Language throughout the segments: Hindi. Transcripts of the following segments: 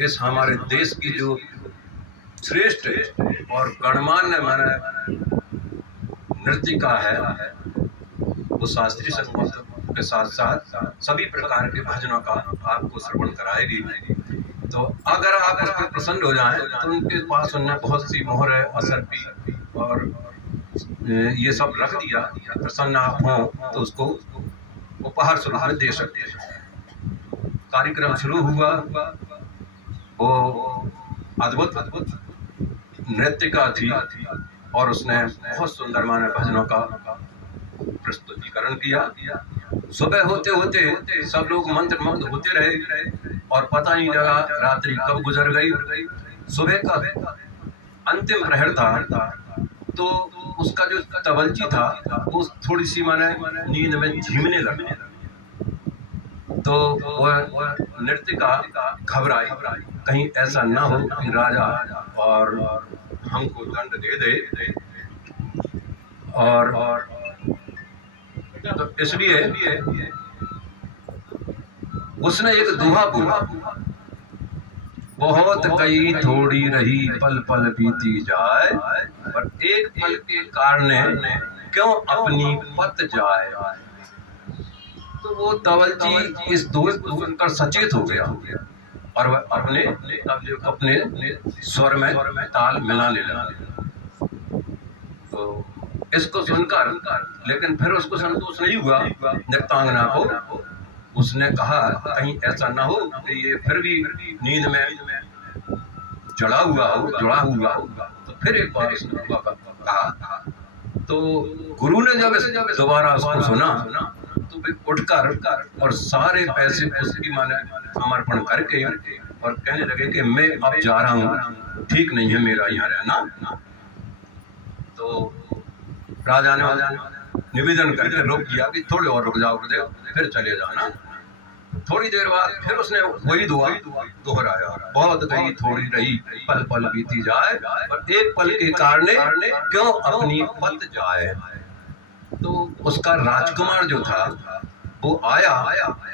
इस हमारे देश की जो श्रेष्ठ और गणमान्य माने नृत्यिका है, वो शास्त्रीय संगीत के साथ साथ सभी प्रकार के भजनों का आपको श्रवण कराएगी। तो अगर आप उस पर प्रसन्न हो जाएं तो उनके पास उन्होंने बहुत सी मोहर असर भी और ये सब रख दिया। प्रसन्न आप हों तो उसको उपहार स्वरूप दे सकते हैं। कार्यक्रम शुरू हुआ, वो अद्भुत नृत्यिका थी और उसने बहुत सुंदर माने भजनों का प्रस्तुतिकरण किया। सुबह होते होते सब लोग मंत्रमुग्ध होते रहे और पता नहीं लगा रात्रि कब गुजर गई। सुबह का अंतिम प्रहर था, तो उसका जो तवलजी था वो थोड़ी सी माने नींद में झीमने लगा। तो वह नृत्यिका घबराई, कहीं ऐसा ना हो कि राजा और हमको दंड दे दे, और तो इसलिए उसने एक दोहा बोला, बहुत कई थोड़ी रही पल पल बीती जाए, पर एक पल के कारण क्यों अपनी पत जाए। तो वो तवलजी इस दोष को सुनकर सचेत हो गया और वह अपने स्वर में ताल मिलाने लगा। तो इसको सुनकर लेकिन फिर उसको संतोष नहीं हुआ नृत्यांगना को। उसने कहा कहीं ऐसा ना हो कि ये फिर भी नींद में जुड़ा हुआ हो। तो फिर एक बार इसने कहा, तो गुरु ने जब दोबारा उसको सुना तो वे उठकर और सारे पैसे उसकी माने समर्पण करके और कहने लगे कि मैं अब जा रहा हूँ, ठीक नहीं है मेरा यहाँ रहना। तो राजा ने निवेदन करके रोक दिया कि थोड़े और रुक जाओ गुरुदेव, फिर चले जाना। थोड़ी देर बाद फिर उसने वही दुआ दोहराया, बहुत कहीं थोड़ी रही पल पल बीती जाए, पर एक पल के कारण क्यों अपनी पत जाए। तो उसका राजकुमार जो था वो आया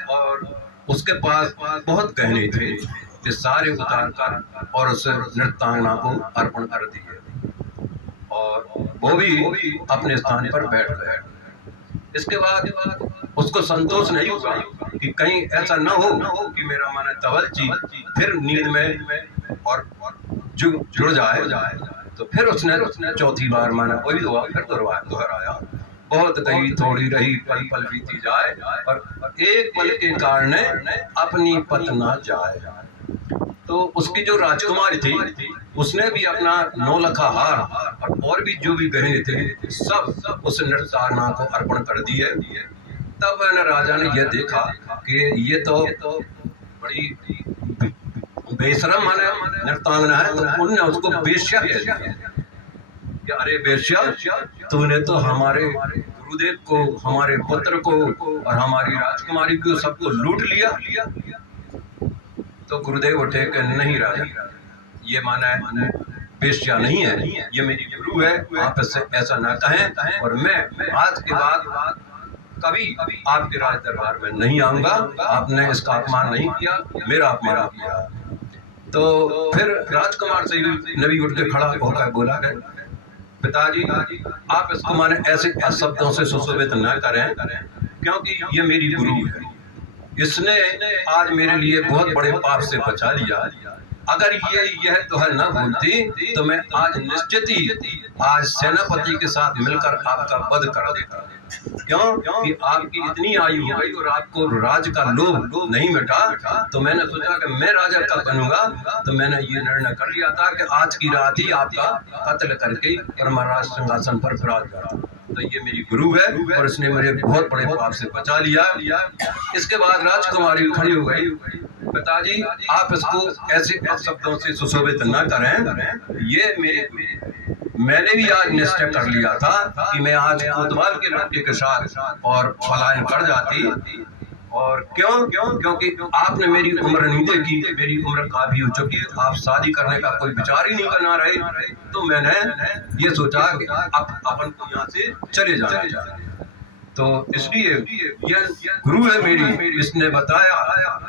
और उसके पास बहुत गहने थे, ये सारे उतार कर और उस नृत्यांगना को अर्पण कर दिए और वो भी अपने स्थान पर बैठ गए। इसके बाद उसको संतोष नहीं हुआ कि कहीं ऐसा ना हो कि मेरा माने तवलजी फिर नींद में और जुड़ जाए। तो फिर उसने चौथी बार माना वही दुआ फिर दोहराया, बहुत कहीं थोड़ी रही पल पल बीती जाए, पर एक पल के कारण अपनी पत ना जाए। तो उसकी जो राजकुमारी थी उसने भी अपना 9 लखा हार और भी जो भी गहने थे सब उस नृत्यांगना को अर्पण कर दिए। तब राजा ने यह देखा कि ये तो बड़ी बेशरम माने नृत्यांगना है, तो उन्होंने उसको बेश्या कह दिया कि अरे बेश्या, तूने तो हमारे गुरुदेव को, हमारे पुत्र को और हमारी राजकुमारी को सबको लूट लिया। तो गुरुदेव उठे कि नहीं राजा, ये माना है बेश्या नहीं है, ये मेरी गुरु है, आप इससे ऐसा ना कहें और मैं आज के बाद कभी आपके राज दरबार में नहीं आऊंगा। आपने इसका अपमान नहीं किया, मेरा अपमान किया। तो फिर राजकुमार से नबी उठ के खड़ा होकर बोला कि पिताजी आप इसको माने ऐसे शब्दों से सुशोभित न करें, क्योंकि ये मेरी गुरु है, इसने आज मेरे लिए बहुत बड़े पाप से बचा लिया। अगर यह तो है न बोलती तो मैं आज निश्चित ही आज सेनापति के साथ मिलकर आपका वध कर देता। क्यों कि आपकी इतनी आयु हो गई और आपको राज का लोभ नहीं मिटा, तो मैंने सोचा कि मैं राजा कब बनूंगा। तो मैंने ये निर्णय कर लिया था कि आज की रात ही आपका कत्ल करके और महाराज सिंहासन पर विराज करा। तो ये मेरी गुरु है और इसने मेरे बहुत बड़े पाप से बचा लिया। इसके बाद राजकुमारी खड़ी हो गई, पिताजी आप इसको ऐसे शब्दों से सुशोभित न करें, ये मैंने भी आज निश्चय कर लिया था कि मैं आज कोतवाल के लड़के के साथ और पलायन कर जाती। और क्योंकि आपने मेरी उम्र नहीं देखी, मेरी उम्र काफी हो चुकी, आप शादी करने का कोई विचार ही नहीं बना रहे। तो मैंने ये सोचा कि अपन को यहाँ से चले जाना चाहिए। तो इसलिए यह गुरु है मेरी, इसने बताया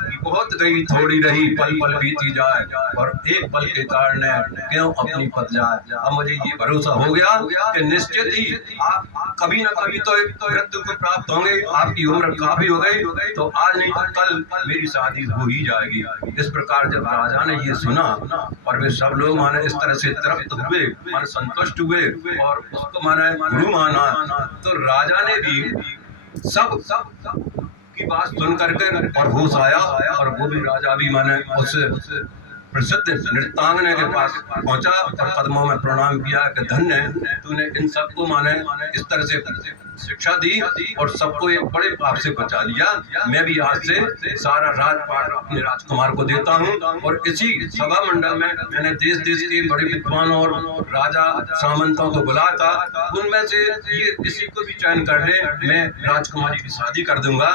कि बहुत गई थोड़ी रही पल पल बीती जाए, और एक पल के कारण क्यों अपनी पत जाए। अब मुझे ये भरोसा हो गया कि निश्चित ही आप कभी ना कभी तो मृत्यु को प्राप्त होंगे। आपकी उम्र काफी हो गई, तो आज नहीं तो कल मेरी शादी हो ही जाएगी। इस प्रकार जब राजा ने ये सुना और वे सब लोग माने इस तरह से तृप्त हुए, माने संतुष्ट हुए और उसको माने गुरु माना, तो राजा ने भी सब की बात सुन करके और होश आया, और वो भी राजा भी माने उस प्रसिद्ध नृत्यांगना के पास पहुंचा और कदमों में प्रणाम किया कि धन्य तूने इन सबको माने इस तरह से शिक्षा दी और सबको एक बड़े पाप से बचा लिया। मैं भी आज से सारा राजपाट अपने राजकुमार को देता हूँ, और इसी सभा मंडल में मैंने देश देश के बड़े विद्वान और राजा सामंतों को बुलाया था। उनमें से ये किसी को भी चयन कर ले, मैं राजकुमारी की शादी कर दूंगा,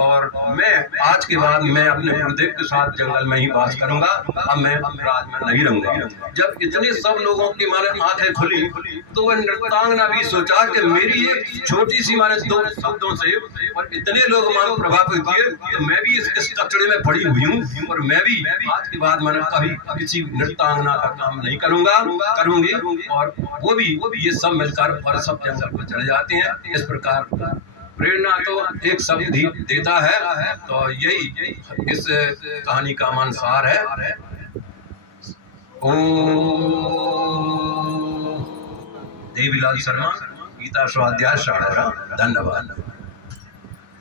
और मैं आज के बाद मैं अपने गुरुदेव के साथ जंगल में ही वास करूंगा। अब मैं राज में नहीं रहूंगा। जब इतने सब लोगों की माने आंखें खुली, तो वह नृत्यांगना भी सोचा कि मेरी एक छोटी सी माने दो शब्दों से और इतने लोग मानो प्रभावित किए, तो मैं भी इस कचड़े में पड़ी हुई हूँ, और मैं भी आज के बाद मैंने कभी किसी नृत्यांगना का काम नहीं करूंगी। और वो भी ये सब मिलकर और सब जंगल में चले जाते हैं। इस प्रकार प्रेरणा तो एक शब्द ही देता है, तो यही इस कहानी का मनसार है। ओम देवीलाल शर्मा, गीता स्वाध्याय 11:30। धन्यवाद।